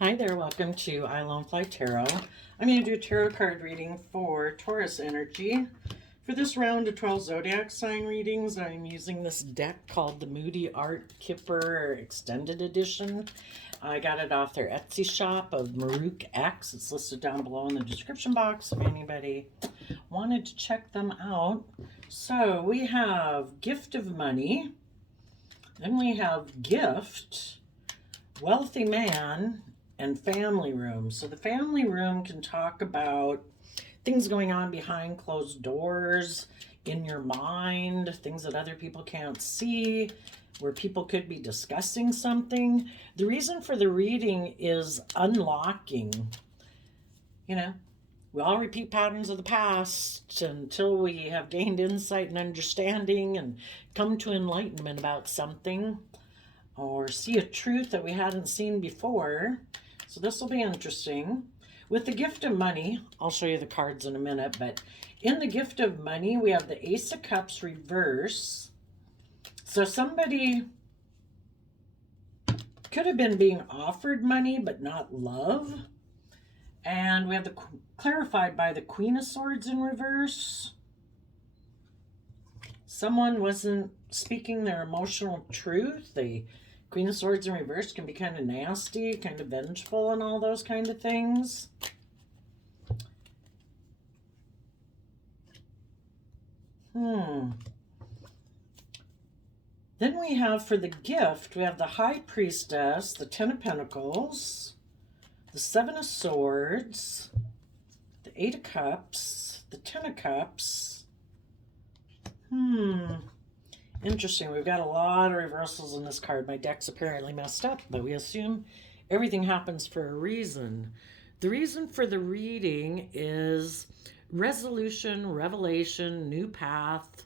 Hi there, welcome to I Lone Fly Tarot. I'm going to do a tarot card reading for Taurus energy. For this round of 12 zodiac sign readings, I'm using this deck called the Moody Art Kipper Extended Edition. I got it off their Etsy shop of Maruk X. It's listed down below in the description box if anybody wanted to check them out. So we have Gift of Money, then we have Gift, Wealthy Man, and Family Room. So the family room can talk about things going on behind closed doors, in your mind, things that other people can't see, where people could be discussing something. The reason for the reading is unlocking. You know, we all repeat patterns of the past until we have gained insight and understanding and come to enlightenment about something or see a truth that we hadn't seen before. So this will be interesting. With the Gift of Money, I'll show you the cards in a minute, but in the Gift of Money, we have the Ace of Cups reverse. So somebody could have been being offered money, but not love. And we have the clarified by the Queen of Swords in reverse. Someone wasn't speaking their emotional truth. The Queen of Swords in reverse can be kind of nasty, kind of vengeful, and all those kind of things. Then we have for the gift, we have the High Priestess, the Ten of Pentacles, the Seven of Swords, the Eight of Cups, the Ten of Cups. Interesting. We've got a lot of reversals in this card. My deck's apparently messed up, but we assume everything happens for a reason. The reason for the reading is resolution, revelation, new path.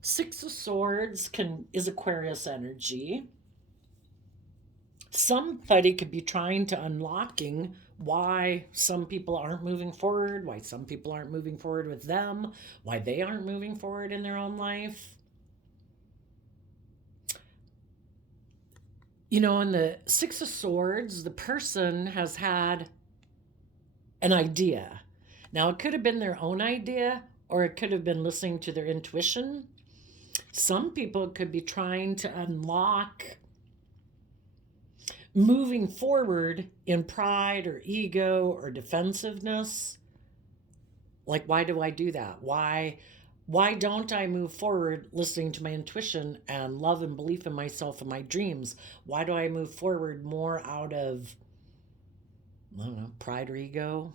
Six of Swords is Aquarius energy. Somebody could be trying to unlocking why some people aren't moving forward, why some people aren't moving forward with them, why they aren't moving forward in their own life. You know, in the Six of Swords, the person has had an idea. Now, it could have been their own idea, or it could have been listening to their intuition. Some people could be trying to unlock moving forward in pride or ego or defensiveness. Like, why do I do that? Why don't I move forward listening to my intuition and love and belief in myself and my dreams? Why do I move forward more out of, I don't know, pride or ego?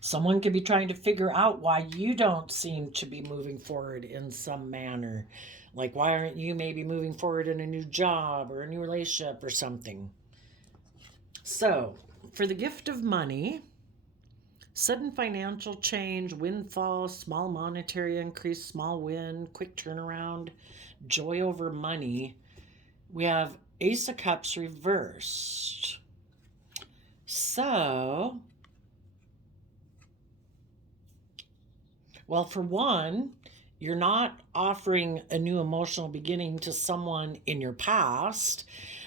Someone could be trying to figure out why you don't seem to be moving forward in some manner. Like, why aren't you maybe moving forward in a new job or a new relationship or something? So, for the Gift of Money, sudden financial change, windfall, small monetary increase, small win, quick turnaround, joy over money. We have Ace of Cups reversed. So, well, for one, you're not offering a new emotional beginning to someone in your past.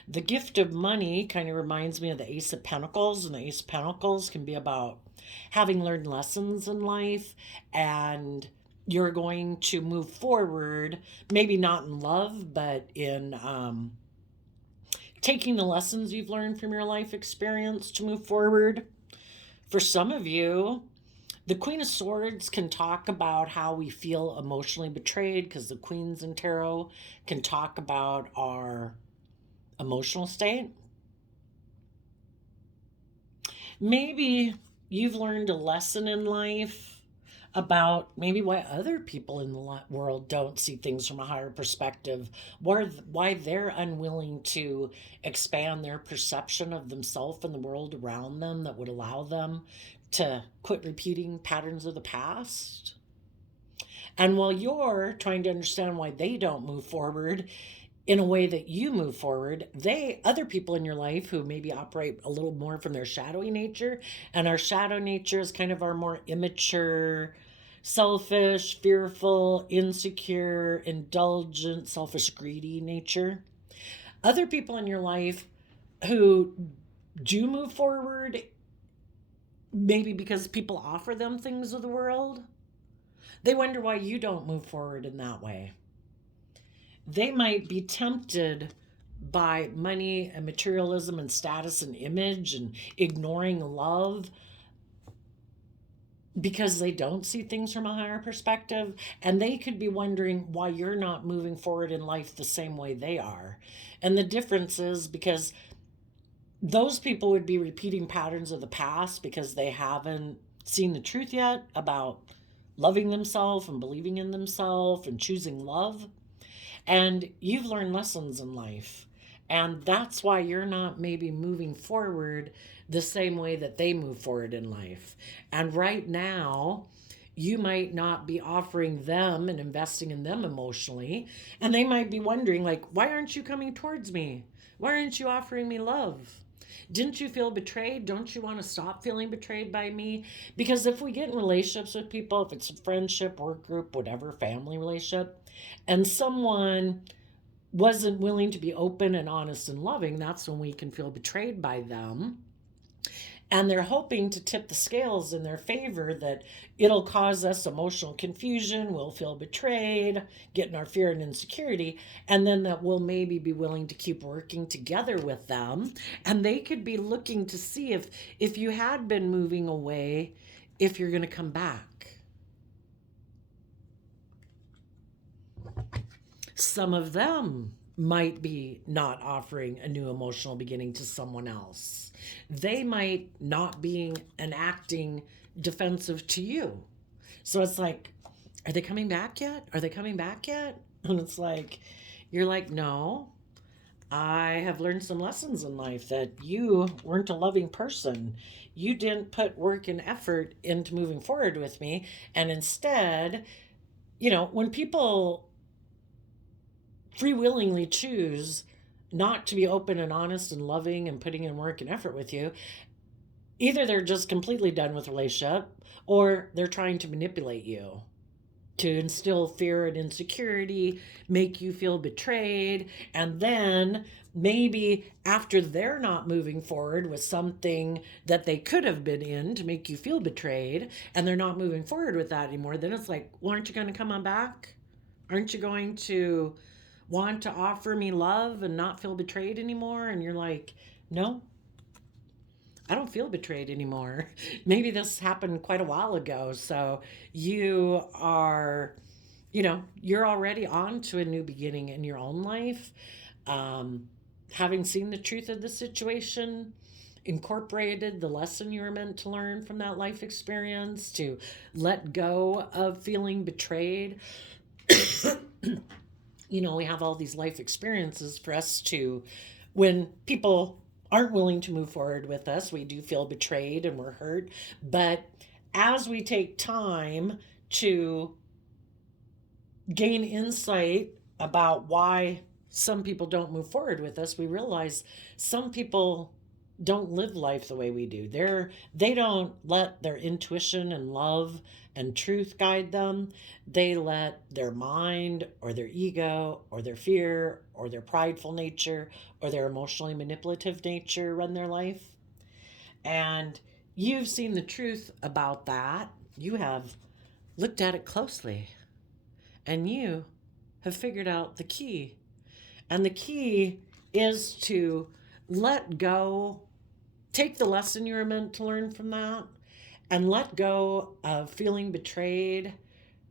The Gift of Money kind of reminds me of the Ace of Pentacles, and the Ace of Pentacles can be about having learned lessons in life, and you're going to move forward, maybe not in love, but in taking the lessons you've learned from your life experience to move forward. For some of you, the Queen of Swords can talk about how we feel emotionally betrayed, because the Queens in Tarot can talk about our emotional state. Maybe you've learned a lesson in life about maybe why other people in the world don't see things from a higher perspective, why they're unwilling to expand their perception of themselves and the world around them that would allow them to quit repeating patterns of the past. And while you're trying to understand why they don't move forward in a way that you move forward, other people in your life who maybe operate a little more from their shadowy nature, and our shadow nature is kind of our more immature, selfish, fearful, insecure, indulgent, selfish, greedy nature. Other people in your life who do move forward, maybe because people offer them things of the world, they wonder why you don't move forward in that way. They might be tempted by money and materialism and status and image and ignoring love because they don't see things from a higher perspective, and they could be wondering why you're not moving forward in life the same way they are. And the difference is because those people would be repeating patterns of the past because they haven't seen the truth yet about loving themselves and believing in themselves and choosing love. And you've learned lessons in life. And that's why you're not maybe moving forward the same way that they move forward in life. And right now, you might not be offering them and investing in them emotionally. And they might be wondering, like, why aren't you coming towards me? Why aren't you offering me love? Didn't you feel betrayed? Don't you want to stop feeling betrayed by me? Because if we get in relationships with people, if it's a friendship, work group, whatever, family relationship, and someone wasn't willing to be open and honest and loving, that's when we can feel betrayed by them. And they're hoping to tip the scales in their favor, that it'll cause us emotional confusion, we'll feel betrayed, get in our fear and insecurity, and then that we'll maybe be willing to keep working together with them. And they could be looking to see if you had been moving away, if you're going to come back. Some of them might be not offering a new emotional beginning to someone else. They might not being and acting defensive to you. So it's like, are they coming back yet? Are they coming back yet? And it's like, you're like, no, I have learned some lessons in life that you weren't a loving person. You didn't put work and effort into moving forward with me. And instead, when people free willingly choose not to be open and honest and loving and putting in work and effort with you, either they're just completely done with the relationship, or they're trying to manipulate you to instill fear and insecurity, make you feel betrayed, and then maybe after they're not moving forward with something that they could have been in to make you feel betrayed, and they're not moving forward with that anymore, then it's like, well, aren't you going to come on back? Aren't you going to want to offer me love and not feel betrayed anymore? And you're like, no, I don't feel betrayed anymore. Maybe this happened quite a while ago. So you are, you're already on to a new beginning in your own life. Having seen the truth of the situation, incorporated the lesson you were meant to learn from that life experience, to let go of feeling betrayed. We have all these life experiences for us to, when people aren't willing to move forward with us, we do feel betrayed and we're hurt. But as we take time to gain insight about why some people don't move forward with us, we realize some people don't live life the way we do. They don't let their intuition and love and truth guide them. They let their mind or their ego or their fear or their prideful nature or their emotionally manipulative nature run their life. And you've seen the truth about that. You have looked at it closely, and you have figured out the key. And the key is to let go, take the lesson you were meant to learn from that, and let go of feeling betrayed.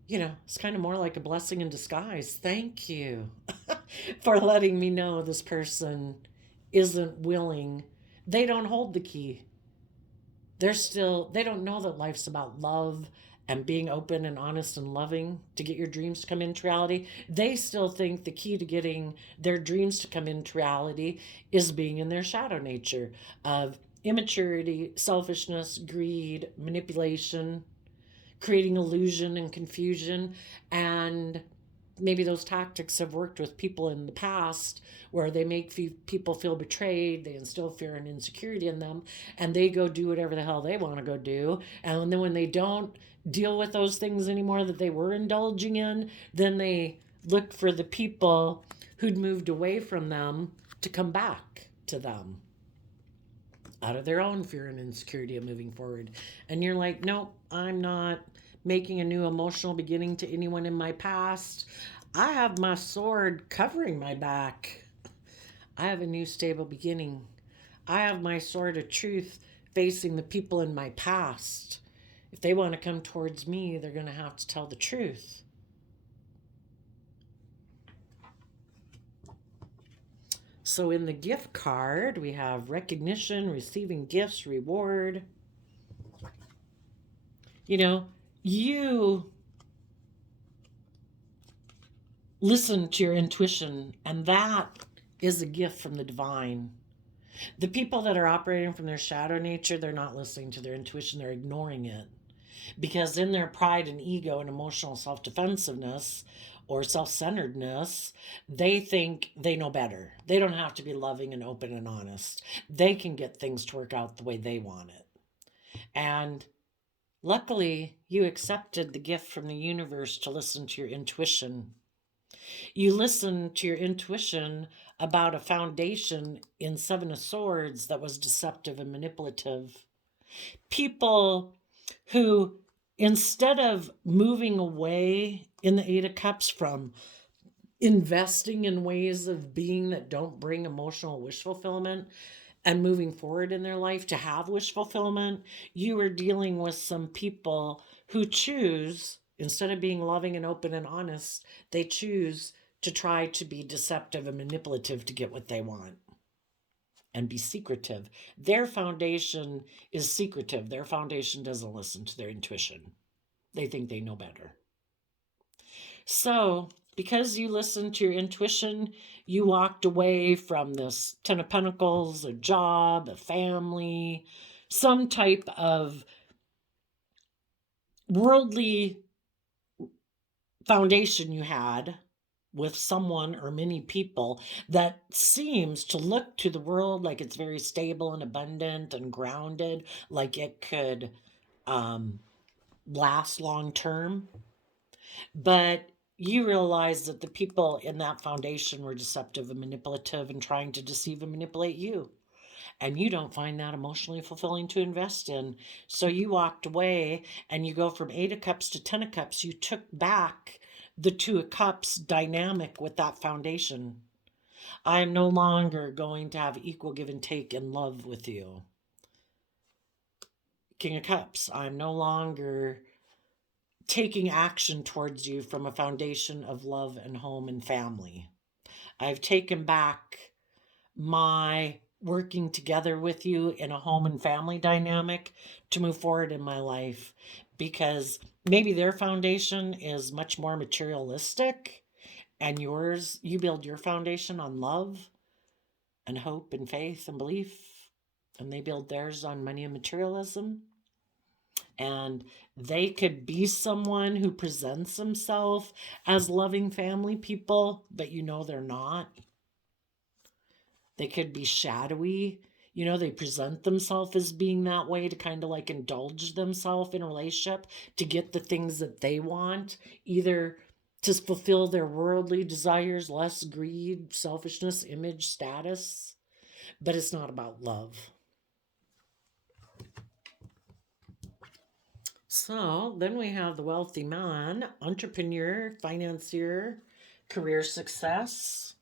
It's kind of more like a blessing in disguise. Thank you for letting me know this person isn't willing. They don't hold the key. They don't know that life's about love and being open and honest and loving to get your dreams to come into reality. They still think the key to getting their dreams to come into reality is being in their shadow nature of immaturity, selfishness, greed, manipulation, creating illusion and confusion. And maybe those tactics have worked with people in the past, where they make people feel betrayed, they instill fear and insecurity in them, and they go do whatever the hell they want to go do. And then when they don't deal with those things anymore that they were indulging in, then they looked for the people who'd moved away from them to come back to them out of their own fear and insecurity of moving forward. And you're like, nope, I'm not making a new emotional beginning to anyone in my past. I have my sword covering my back. I have a new stable beginning. I have my sword of truth facing the people in my past. If they want to come towards me, they're going to have to tell the truth. So in the gift card, we have recognition, receiving gifts, reward. You know, you listen to your intuition, and that is a gift from the divine. The people that are operating from their shadow nature, they're not listening to their intuition, they're ignoring it. Because in their pride and ego and emotional self defensiveness or self centeredness, they think they know better. They don't have to be loving and open and honest. They can get things to work out the way they want it. And luckily, you accepted the gift from the universe to listen to your intuition. You listen to your intuition about a foundation in Seven of Swords that was deceptive and manipulative. People who, instead of moving away in the Eight of Cups from investing in ways of being that don't bring emotional wish fulfillment and moving forward in their life to have wish fulfillment, you are dealing with some people who choose, instead of being loving and open and honest, they choose to try to be deceptive and manipulative to get what they want and be secretive. Their foundation is secretive. Their foundation doesn't listen to their intuition. They think they know better. So, because you listened to your intuition, you walked away from this Ten of Pentacles, a job, a family, some type of worldly foundation you had with someone or many people that seems to look to the world like it's very stable and abundant and grounded, like it could last long term. But you realize that the people in that foundation were deceptive and manipulative and trying to deceive and manipulate you. And you don't find that emotionally fulfilling to invest in. So you walked away and you go from Eight of Cups to Ten of Cups. You took back the Two of Cups dynamic with that foundation. I am no longer going to have equal give and take in love with you. King of Cups, I'm no longer taking action towards you from a foundation of love and home and family. I've taken back my working together with you in a home and family dynamic to move forward in my life, because maybe their foundation is much more materialistic and yours, you build your foundation on love and hope and faith and belief, and they build theirs on money and materialism. And they could be someone who presents themselves as loving family people, but you know they're not. They could be shadowy. You know, they present themselves as being that way to kind of like indulge themselves in a relationship to get the things that they want, either to fulfill their worldly desires, less greed, selfishness, image, status. But it's not about love. So then we have the wealthy man, entrepreneur, financier, career success.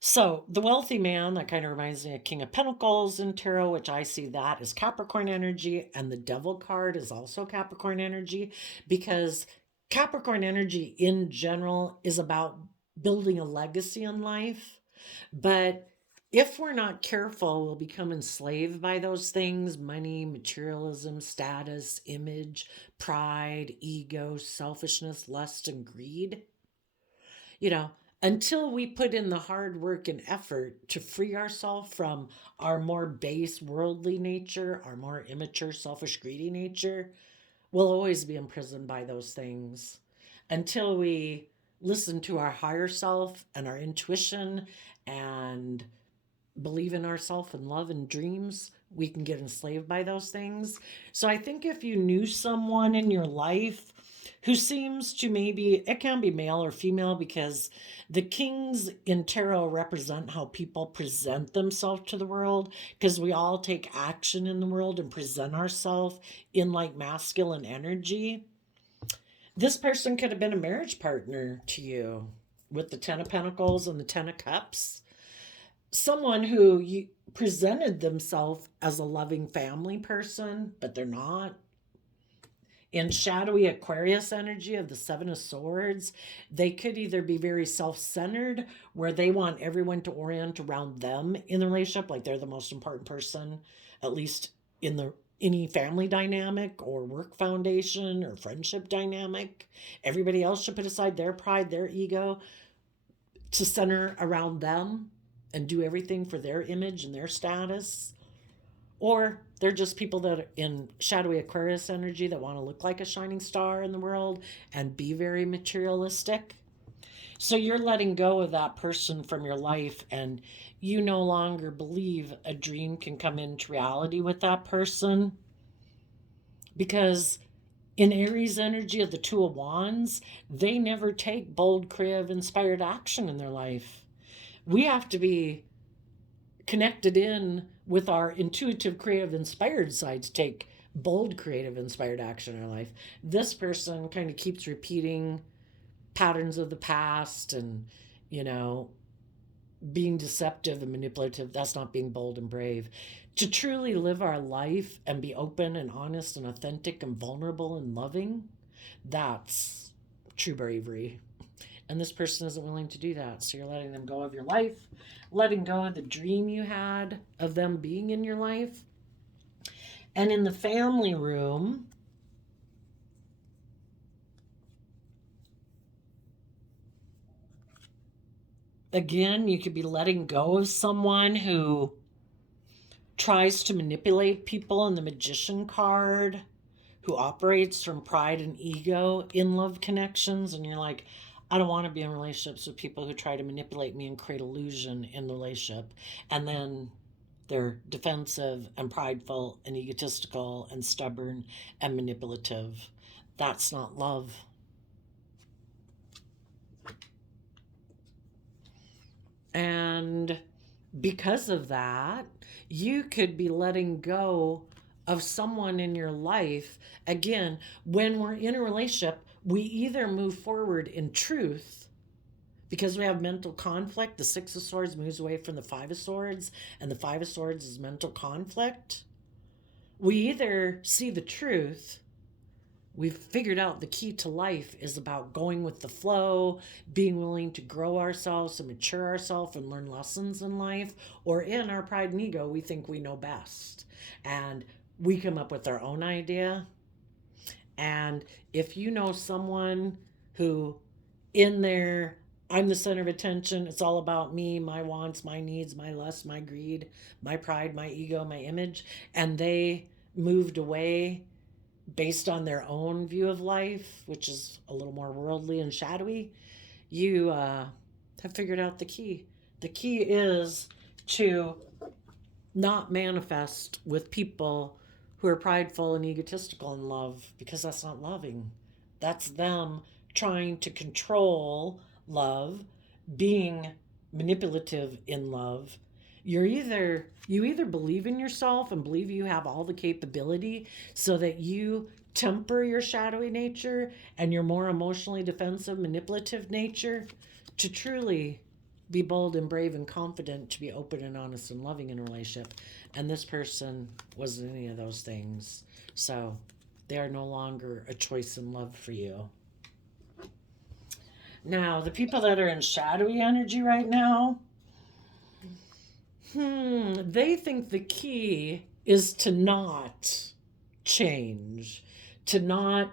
So the wealthy man, that kind of reminds me of King of Pentacles in tarot, which I see that as Capricorn energy, and the Devil card is also Capricorn energy, because Capricorn energy in general is about building a legacy in life. But if we're not careful, we'll become enslaved by those things: money, materialism, status, image, pride, ego, selfishness, lust, and greed. You know, until we put in the hard work and effort to free ourselves from our more base worldly nature, our more immature, selfish, greedy nature, we'll always be imprisoned by those things. Until we listen to our higher self and our intuition and believe in ourselves and love and dreams, we can get enslaved by those things. So I think if you knew someone in your life who seems to, maybe it can be male or female, because the kings in tarot represent how people present themselves to the world, because we all take action in the world and present ourselves in like masculine energy. This person could have been a marriage partner to you with the Ten of Pentacles and the Ten of Cups. Someone who you presented themselves as a loving family person, but they're not. In shadowy Aquarius energy of the Seven of Swords, they could either be very self-centered, where they want everyone to orient around them in the relationship, like they're the most important person, at least in the any family dynamic or work foundation or friendship dynamic. Everybody else should put aside their pride, their ego, to center around them and do everything for their image and their status. Or they're just people that are in shadowy Aquarius energy that want to look like a shining star in the world and be very materialistic. So you're letting go of that person from your life, and you no longer believe a dream can come into reality with that person. Because in Aries energy of the Two of Wands, they never take bold, creative, inspired action in their life. We have to be connected in with our intuitive, creative, inspired side to take bold, creative, inspired action in our life. This person kind of keeps repeating patterns of the past and, being deceptive and manipulative. That's not being bold and brave. To truly live our life and be open and honest and authentic and vulnerable and loving, that's true bravery. And this person isn't willing to do that. So you're letting them go of your life, letting go of the dream you had of them being in your life. And in the family room, again, you could be letting go of someone who tries to manipulate people in the Magician card, who operates from pride and ego in love connections. And you're like, I don't want to be in relationships with people who try to manipulate me and create illusion in the relationship. And then they're defensive and prideful and egotistical and stubborn and manipulative. That's not love. And because of that, you could be letting go of someone in your life. Again, when we're in a relationship, we either move forward in truth because we have mental conflict. The Six of Swords moves away from the Five of Swords, and the Five of Swords is mental conflict. We either see the truth. We've figured out the key to life is about going with the flow, being willing to grow ourselves and mature ourselves and learn lessons in life. Or in our pride and ego, we think we know best. And we come up with our own idea. And if you know someone who in their I'm the center of attention, it's all about me, my wants, my needs, my lust, my greed, my pride, my ego, my image, and they moved away based on their own view of life, which is a little more worldly and shadowy, you have figured out the key. The key is to not manifest with people who are prideful and egotistical in love, because that's not loving. That's them trying to control love, being manipulative in love. You either believe in yourself and believe you have all the capability so that you temper your shadowy nature and your more emotionally defensive, manipulative nature to truly be bold and brave and confident, to be open and honest and loving in a relationship. And this person wasn't any of those things. So they are no longer a choice in love for you. Now, the people that are in shadowy energy right now, they think the key is to not change, to not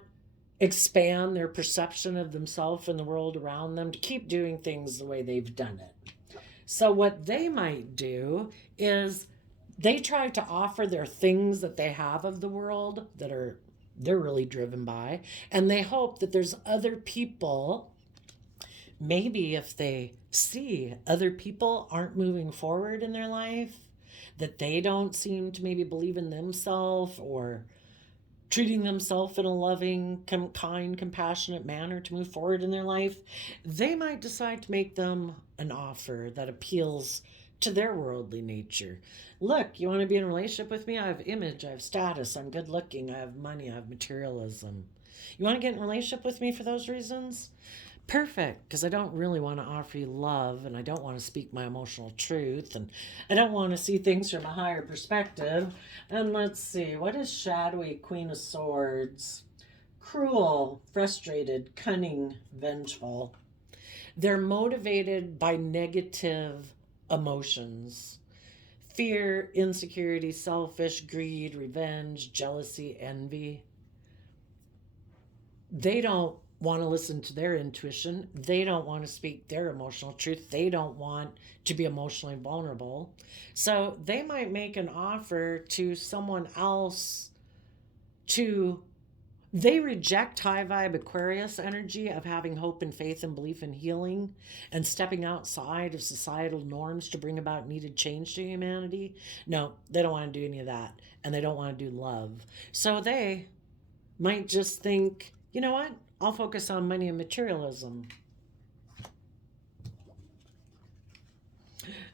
expand their perception of themselves and the world around them, to keep doing things the way they've done it. So what they might do is they try to offer their things that they have of the world that they're really driven by, and they hope that there's other people. Maybe if they see other people aren't moving forward in their life, that they don't seem to maybe believe in themselves or treating themselves in a loving, kind, compassionate manner to move forward in their life, they might decide to make them an offer that appeals to their worldly nature. Look, you want to be in a relationship with me? I have image, I have status, I'm good looking, I have money, I have materialism. You want to get in a relationship with me for those reasons? Perfect, because I don't really want to offer you love, and I don't want to speak my emotional truth, and I don't want to see things from a higher perspective. And let's see, what is shadowy Queen of Swords? Cruel, frustrated, cunning, vengeful. They're motivated by negative emotions: fear, insecurity, selfish, greed, revenge, jealousy, envy. They don't want to listen to their intuition. They don't want to speak their emotional truth. They don't want to be emotionally vulnerable. So they might make an offer to someone else to, they reject high vibe Aquarius energy of having hope and faith and belief in healing and stepping outside of societal norms to bring about needed change to humanity. No, they don't want to do any of that. And they don't want to do love. So they might just think, you know what? I'll focus on money and materialism.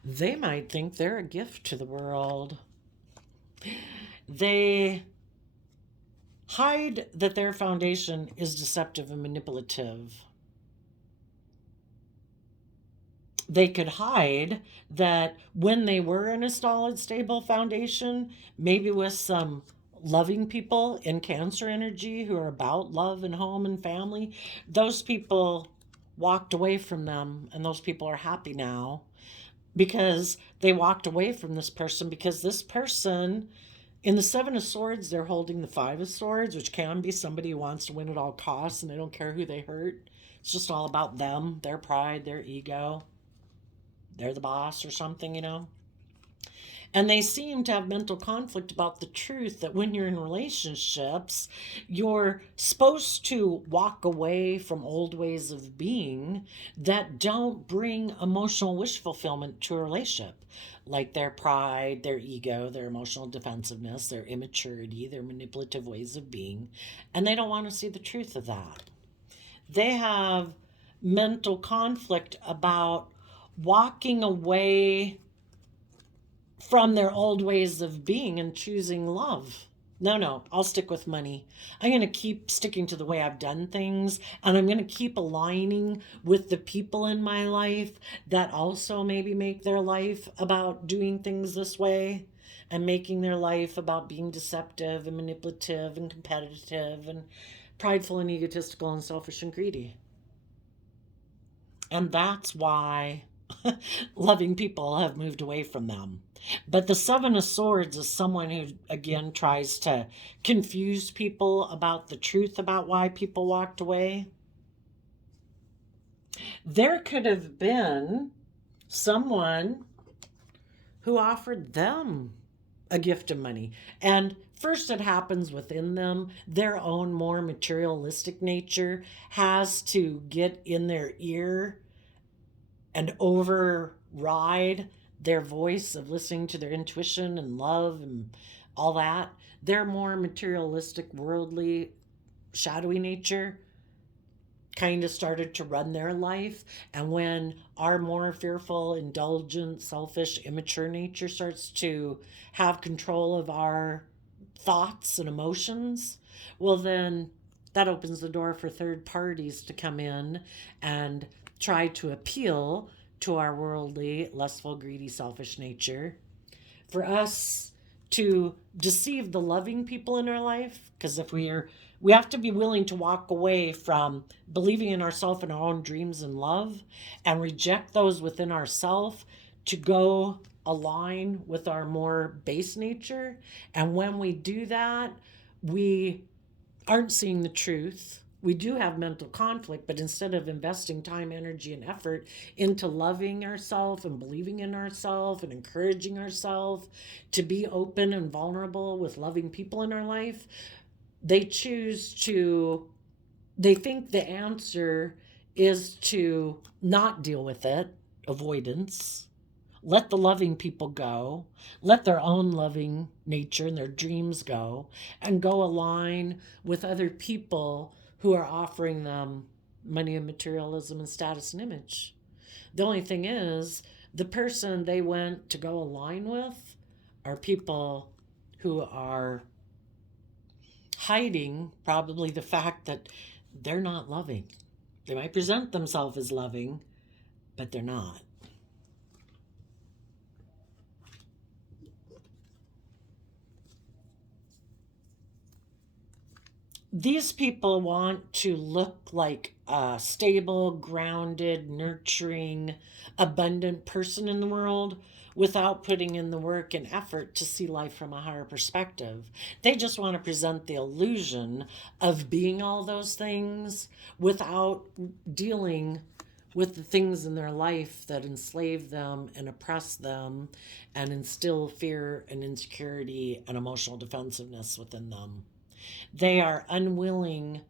They might think they're a gift to the world. They hide that their foundation is deceptive and manipulative. They could hide that when they were in a solid, stable foundation, maybe with some loving people in Cancer energy who are about love and home and family, those people walked away from them, and those people are happy now because they walked away from this person, because this person in the Seven of Swords, they're holding the Five of Swords, which can be somebody who wants to win at all costs and they don't care who they hurt. It's just all about them, their pride, their ego. They're the boss or something, you know. And they seem to have mental conflict about the truth that when you're in relationships, you're supposed to walk away from old ways of being that don't bring emotional wish fulfillment to a relationship, like their pride, their ego, their emotional defensiveness, their immaturity, their manipulative ways of being. And they don't want to see the truth of that. They have mental conflict about walking away from their old ways of being and choosing love. No, I'll stick with money. I'm going to keep sticking to the way I've done things, and I'm going to keep aligning with the people in my life that also maybe make their life about doing things this way and making their life about being deceptive and manipulative and competitive and prideful and egotistical and selfish and greedy. And that's why loving people have moved away from them. But the Seven of Swords is someone who, again, tries to confuse people about the truth about why people walked away. There could have been someone who offered them a gift of money. And first, it happens within them. Their own more materialistic nature has to get in their ear and override their voice of listening to their intuition and love and all that. Their more materialistic, worldly, shadowy nature kind of started to run their life. And when our more fearful, indulgent, selfish, immature nature starts to have control of our thoughts and emotions, well, then that opens the door for third parties to come in and try to appeal to our worldly, lustful, greedy, selfish nature, for us to deceive the loving people in our life. Because if we have to be willing to walk away from believing in ourselves and our own dreams and love and reject those within ourselves to go align with our more base nature. And when we do that, we aren't seeing the truth. We do have mental conflict, but instead of investing time, energy, and effort into loving ourselves and believing in ourselves and encouraging ourselves to be open and vulnerable with loving people in our life, they think the answer is to not deal with it, avoidance, let the loving people go, let their own loving nature and their dreams go, and go align with other people who are offering them money and materialism and status and image. The only thing is, the person they went to go align with are people who are hiding probably the fact that they're not loving. They might present themselves as loving, but they're not. These people want to look like a stable, grounded, nurturing, abundant person in the world without putting in the work and effort to see life from a higher perspective. They just want to present the illusion of being all those things without dealing with the things in their life that enslave them and oppress them and instill fear and insecurity and emotional defensiveness within them. They are unwilling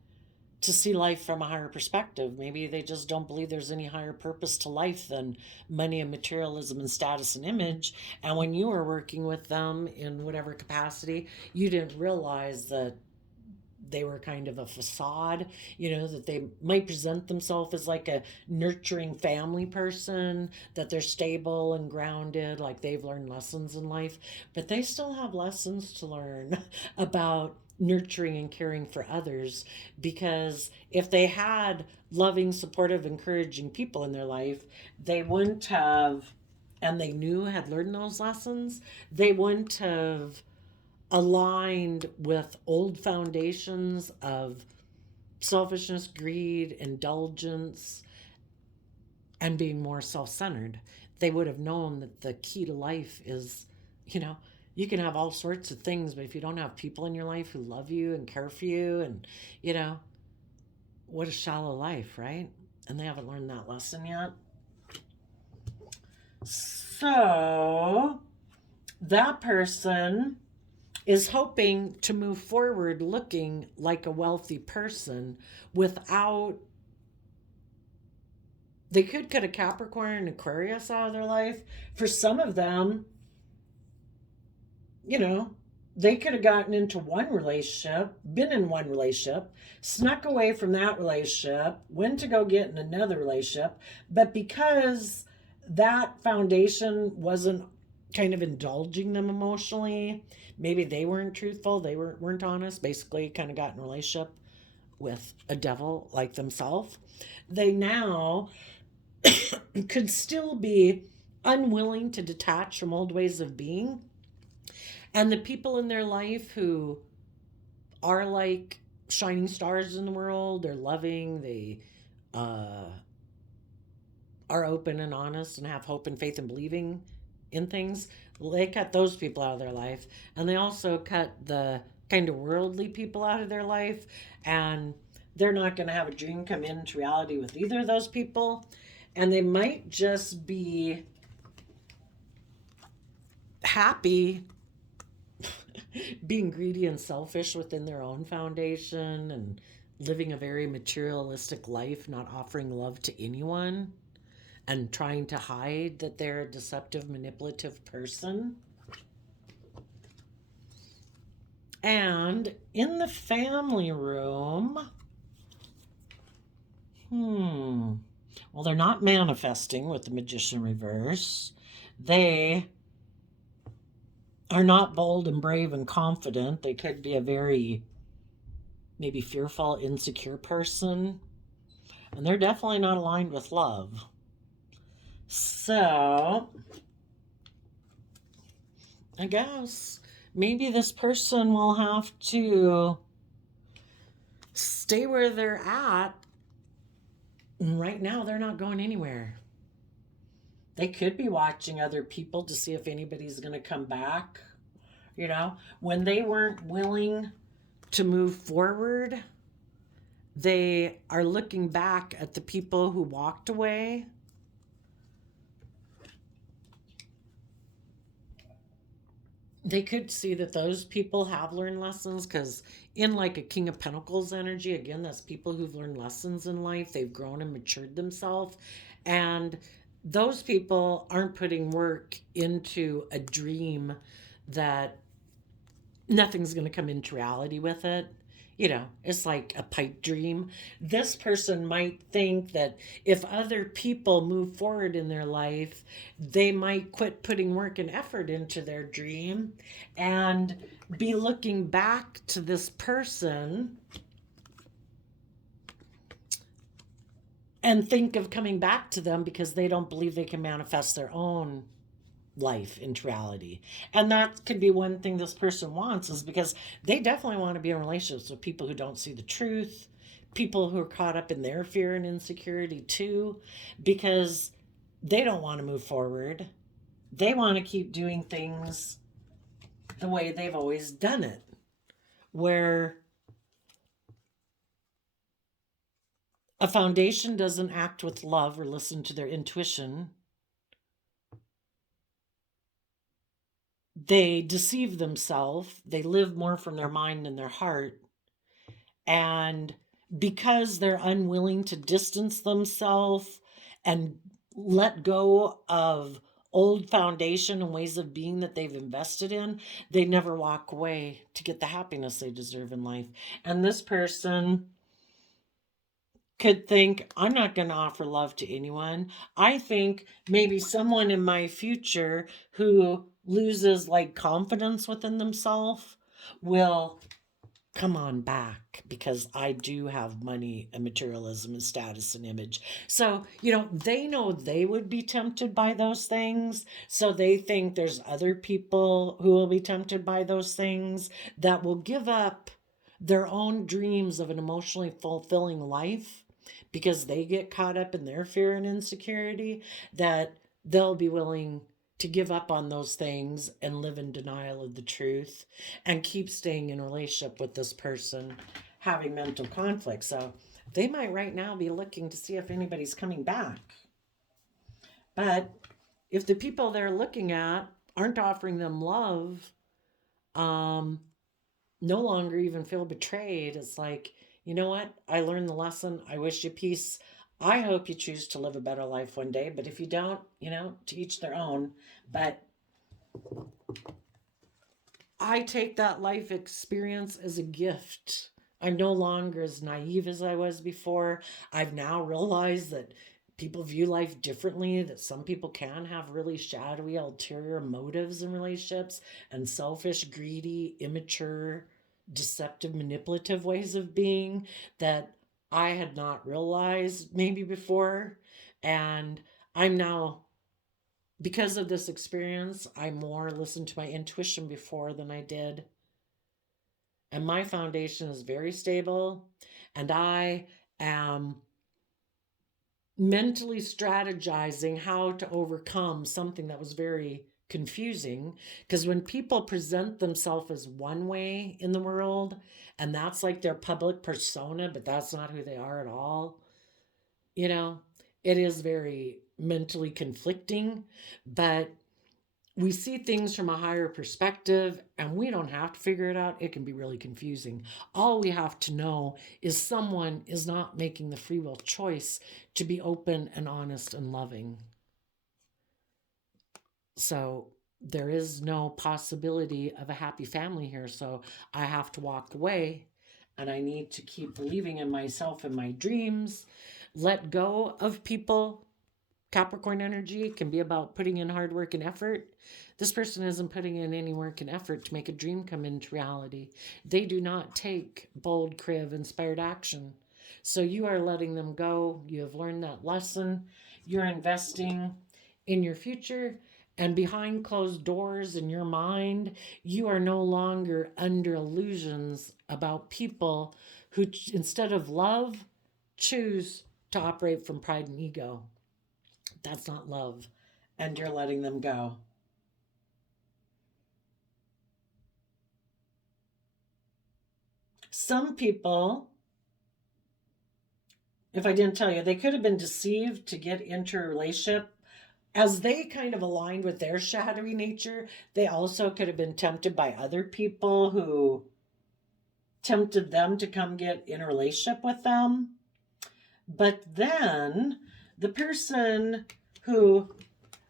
to see life from a higher perspective. Maybe they just don't believe there's any higher purpose to life than money and materialism and status and image. And when you were working with them in whatever capacity, you didn't realize that they were kind of a facade, that they might present themselves as like a nurturing family person, that they're stable and grounded, like they've learned lessons in life, but they still have lessons to learn about nurturing and caring for others, because if they had loving, supportive, encouraging people in their life, they wouldn't have, and they knew had learned those lessons, they wouldn't have aligned with old foundations of selfishness, greed, indulgence, and being more self-centered. They would have known that the key to life is, you can have all sorts of things, but if you don't have people in your life who love you and care for you, and, what a shallow life, right? And they haven't learned that lesson yet. So, that person is hoping to move forward looking like a wealthy person without. They could cut a Capricorn and Aquarius out of their life. For some of them, they could have gotten into one relationship, been in one relationship, snuck away from that relationship, went to go get in another relationship, but because that foundation wasn't kind of indulging them emotionally, maybe they weren't truthful, they weren't honest, basically kind of got in a relationship with a devil like themselves, they now could still be unwilling to detach from old ways of being. And the people in their life who are like shining stars in the world, they're loving, they are open and honest and have hope and faith and believing in things, they cut those people out of their life. And they also cut the kind of worldly people out of their life. And they're not going to have a dream come into reality with either of those people. And they might just be happy being greedy and selfish within their own foundation and living a very materialistic life, not offering love to anyone and trying to hide that they're a deceptive, manipulative person. And in the family room, well, they're not manifesting with the Magician reverse. They are not bold and brave and confident. They could be a very maybe fearful, insecure person. And they're definitely not aligned with love. So, I guess maybe this person will have to stay where they're at. And right now, they're not going anywhere. They could be watching other people to see if anybody's going to come back. When they weren't willing to move forward, they are looking back at the people who walked away. They could see that those people have learned lessons, because in like a King of Pentacles energy, again, that's people who've learned lessons in life. They've grown and matured themselves. And those people aren't putting work into a dream that nothing's going to come into reality with it. You know, it's like a pipe dream. This person might think that if other people move forward in their life, they might quit putting work and effort into their dream and be looking back to this person and think of coming back to them because they don't believe they can manifest their own life into reality. And that could be one thing this person wants, is because they definitely want to be in relationships with people who don't see the truth, people who are caught up in their fear and insecurity too, because they don't want to move forward. They want to keep doing things the way they've always done it, where a foundation doesn't act with love or listen to their intuition. They deceive themselves. They live more from their mind and their heart. And because they're unwilling to distance themselves and let go of old foundation and ways of being that they've invested in, they never walk away to get the happiness they deserve in life. And this person could think, I'm not going to offer love to anyone. I think maybe someone in my future who loses like confidence within themselves will come on back because I do have money and materialism and status and image. So, you know they would be tempted by those things. So they think there's other people who will be tempted by those things that will give up their own dreams of an emotionally fulfilling life because they get caught up in their fear and insecurity, that they'll be willing to give up on those things and live in denial of the truth and keep staying in relationship with this person having mental conflict. So they might right now be looking to see if anybody's coming back. But if the people they're looking at aren't offering them love, um, no longer even feel betrayed, it's like, you know what? I learned the lesson. I wish you peace. I hope you choose to live a better life one day. But if you don't, to each their own. But I take that life experience as a gift. I'm no longer as naive as I was before. I've now realized that people view life differently, that some people can have really shadowy, ulterior motives in relationships and selfish, greedy, immature, deceptive, manipulative ways of being that I had not realized maybe before. And I'm now, because of this experience, I more listen to my intuition before than I did. And my foundation is very stable. And I am mentally strategizing how to overcome something that was very confusing. Because when people present themselves as one way in the world, and that's like their public persona, but that's not who they are at all, you know, it is very mentally conflicting. But we see things from a higher perspective and we don't have to figure it out. It can be really confusing. All we have to know is someone is not making the free will choice to be open and honest and loving. So there is no possibility of a happy family here. So I have to walk away and I need to keep believing in myself and my dreams, let go of people. Capricorn energy can be about putting in hard work and effort. This person isn't putting in any work and effort to make a dream come into reality. They do not take bold, creative, inspired action. So you are letting them go. You have learned that lesson. You're investing in your future. And behind closed doors in your mind, you are no longer under illusions about people who, instead of love, choose to operate from pride and ego. That's not love. And you're letting them go. Some people, if I didn't tell you, they could have been deceived to get into a relationship. As they kind of aligned with their shadowy nature, they also could have been tempted by other people who tempted them to come get in a relationship with them. But then the person who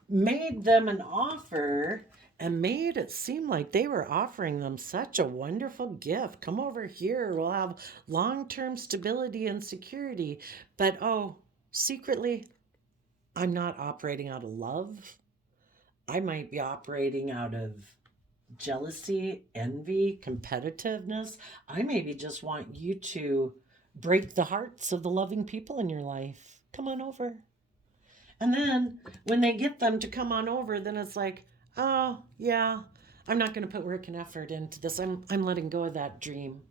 made them an offer and made it seem like they were offering them such a wonderful gift. Come over here, we'll have long-term stability and security. But oh, secretly, I'm not operating out of love. I might be operating out of jealousy, envy, competitiveness. I maybe just want you to break the hearts of the loving people in your life. Come on over. And then when they get them to come on over, then it's like, oh, yeah, I'm not going to put work and effort into this. I'm letting go of that dream.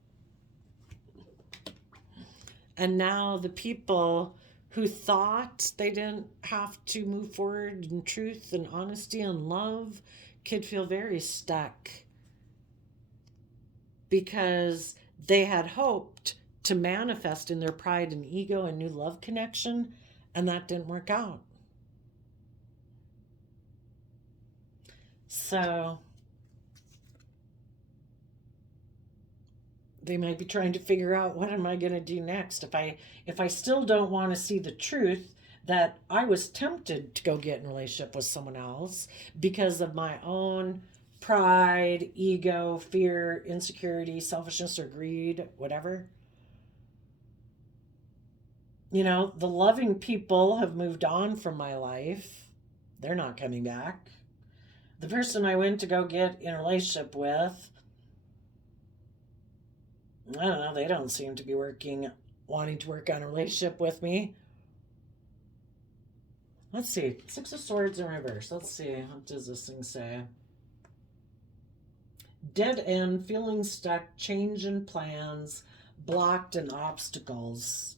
And now the people who thought they didn't have to move forward in truth and honesty and love could feel very stuck because they had hoped to manifest in their pride and ego a new love connection, and that didn't work out. So they might be trying to figure out, what am I going to do next? If I still don't want to see the truth that I was tempted to go get in a relationship with someone else because of my own pride, ego, fear, insecurity, selfishness, or greed, whatever. You know, the loving people have moved on from my life. They're not coming back. The person I went to go get in a relationship with, I don't know, they don't seem to be wanting to work on a relationship with me. Let's see. Six of Swords in reverse. Let's see. What does this thing say? Dead end, feeling stuck, change in plans, blocked in obstacles.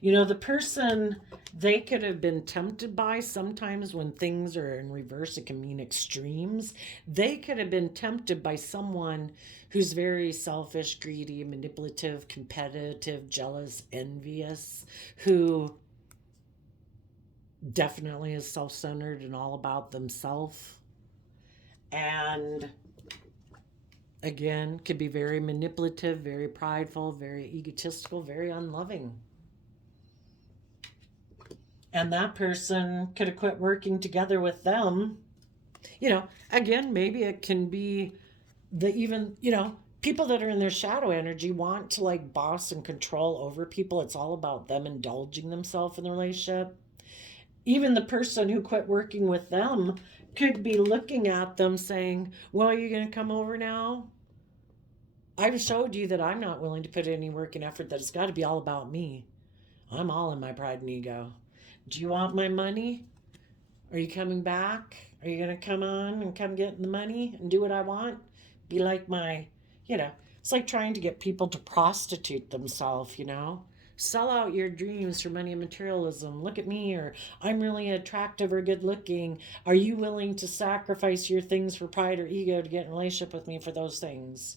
You know, the person they could have been tempted by, sometimes when things are in reverse, it can mean extremes. They could have been tempted by someone who's very selfish, greedy, manipulative, competitive, jealous, envious, who definitely is self-centered and all about themselves. And again, could be very manipulative, very prideful, very egotistical, very unloving. And that person could have quit working together with them. You know, again, maybe it can be people that are in their shadow energy want to like boss and control over people. It's all about them indulging themselves in the relationship. Even the person who quit working with them could be looking at them saying, well, are you going to come over now? I've showed you that I'm not willing to put any work and effort, that it's got to be all about me. I'm all in my pride and ego. Do you want my money? Are you coming back? Are you going to come on and come get the money and do what I want? Be like it's like trying to get people to prostitute themselves, Sell out your dreams for money and materialism. Look at me, or I'm really attractive or good looking. Are you willing to sacrifice your things for pride or ego to get in a relationship with me for those things?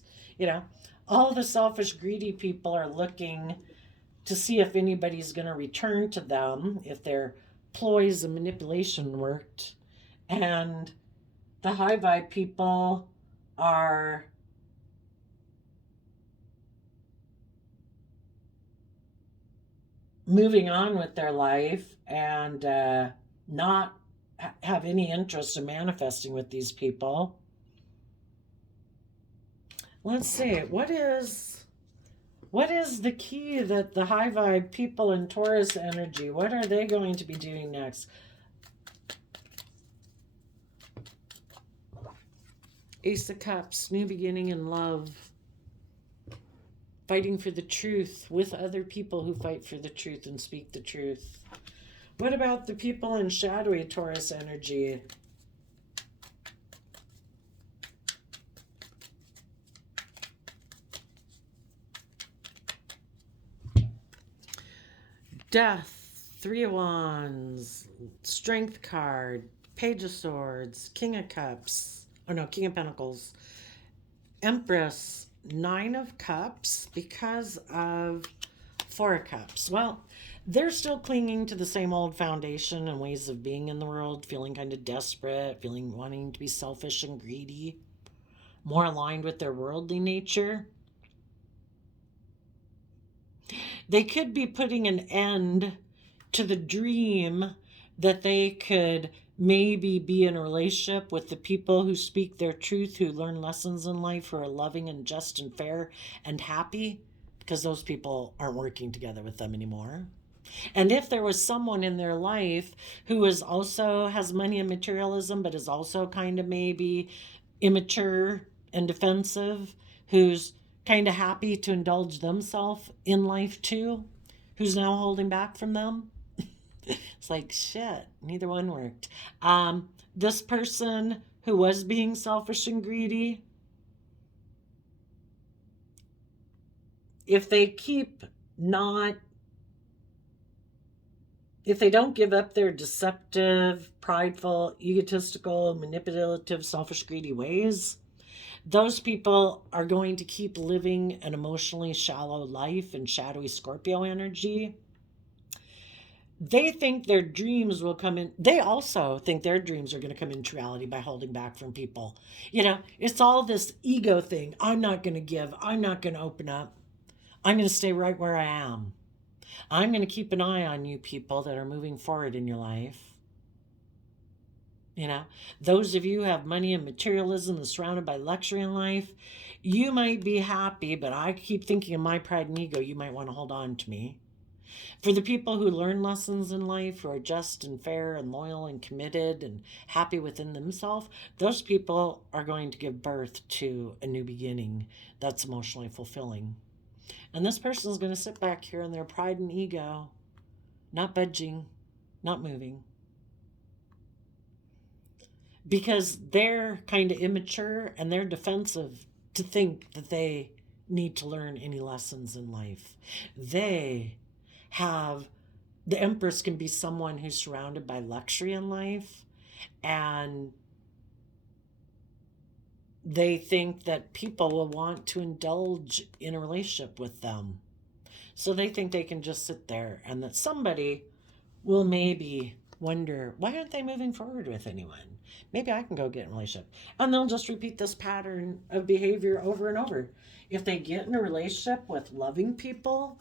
All the selfish, greedy people are looking to see if anybody's going to return to them, if their ploys and manipulation worked. And the high vibe people are moving on with their life and not have any interest in manifesting with these people. Let's see, what is the key that the high vibe people in Taurus energy, what are they going to be doing next? Ace of Cups, new beginning in love. Fighting for the truth with other people who fight for the truth and speak the truth. What about the people in shadowy Taurus energy? Death, Three of Wands, Strength card, Page of Swords, King of Cups, King of Pentacles, Empress, Nine of Cups because of Four of Cups. Well, they're still clinging to the same old foundation and ways of being in the world, feeling kind of desperate, wanting to be selfish and greedy, more aligned with their worldly nature. They could be putting an end to the dream that they could maybe be in a relationship with the people who speak their truth, who learn lessons in life, who are loving and just and fair and happy, because those people aren't working together with them anymore. And if there was someone in their life who is also has money and materialism, but is also kind of maybe immature and defensive, who's kind of happy to indulge themselves in life too, who's now holding back from them, it's like, shit, neither one worked. This person who was being selfish and greedy, if they keep not, if they don't give up their deceptive, prideful, egotistical, manipulative, selfish, greedy ways, those people are going to keep living an emotionally shallow life in shadowy Scorpio energy. They think their dreams will come in. They also think their dreams are going to come into reality by holding back from people. It's all this ego thing. I'm not going to give. I'm not going to open up. I'm going to stay right where I am. I'm going to keep an eye on you people that are moving forward in your life. Those of you who have money and materialism and surrounded by luxury in life, you might be happy, but I keep thinking of my pride and ego. You might want to hold on to me. For the people who learn lessons in life, who are just and fair and loyal and committed and happy within themselves, those people are going to give birth to a new beginning that's emotionally fulfilling. And this person is going to sit back here in their pride and ego, not budging, not moving. Because they're kind of immature and they're defensive to think that they need to learn any lessons in life. The Empress can be someone who's surrounded by luxury in life, and they think that people will want to indulge in a relationship with them. So they think they can just sit there and that somebody will maybe wonder, why aren't they moving forward with anyone? Maybe I can go get in a relationship. And they'll just repeat this pattern of behavior over and over. If they get in a relationship with loving people,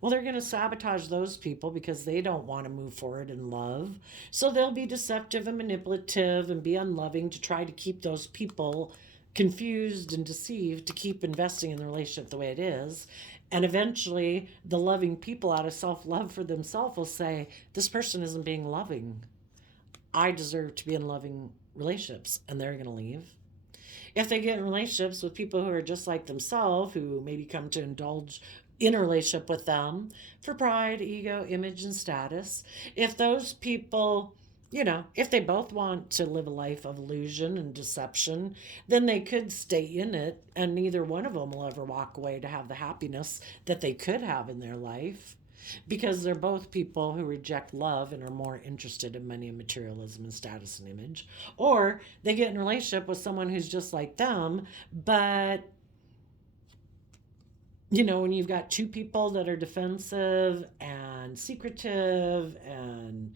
well, they're going to sabotage those people because they don't want to move forward in love. So they'll be deceptive and manipulative and be unloving to try to keep those people confused and deceived, to keep investing in the relationship the way it is. And eventually, the loving people, out of self-love for themselves, will say, this person isn't being loving. I deserve to be in loving relationships. And they're going to leave. If they get in relationships with people who are just like themselves, who maybe come to indulge in a relationship with them for pride, ego, image, and status, if those people, if they both want to live a life of illusion and deception, then they could stay in it, and neither one of them will ever walk away to have the happiness that they could have in their life, because they're both people who reject love and are more interested in money and materialism and status and image. Or they get in a relationship with someone who's just like them, but when you've got two people that are defensive and secretive and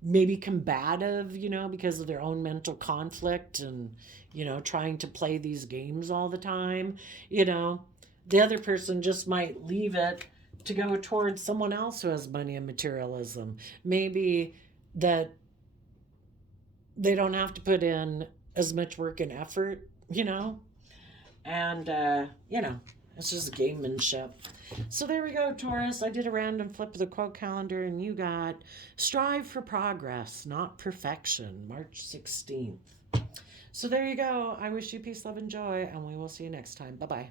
maybe combative, because of their own mental conflict and, trying to play these games all the time, the other person just might leave it to go towards someone else who has money and materialism. Maybe that they don't have to put in as much work and effort, and, it's just gamemanship. So there we go, Taurus. I did a random flip of the quote calendar, and you got strive for progress, not perfection, March 16th. So there you go. I wish you peace, love, and joy, and we will see you next time. Bye-bye.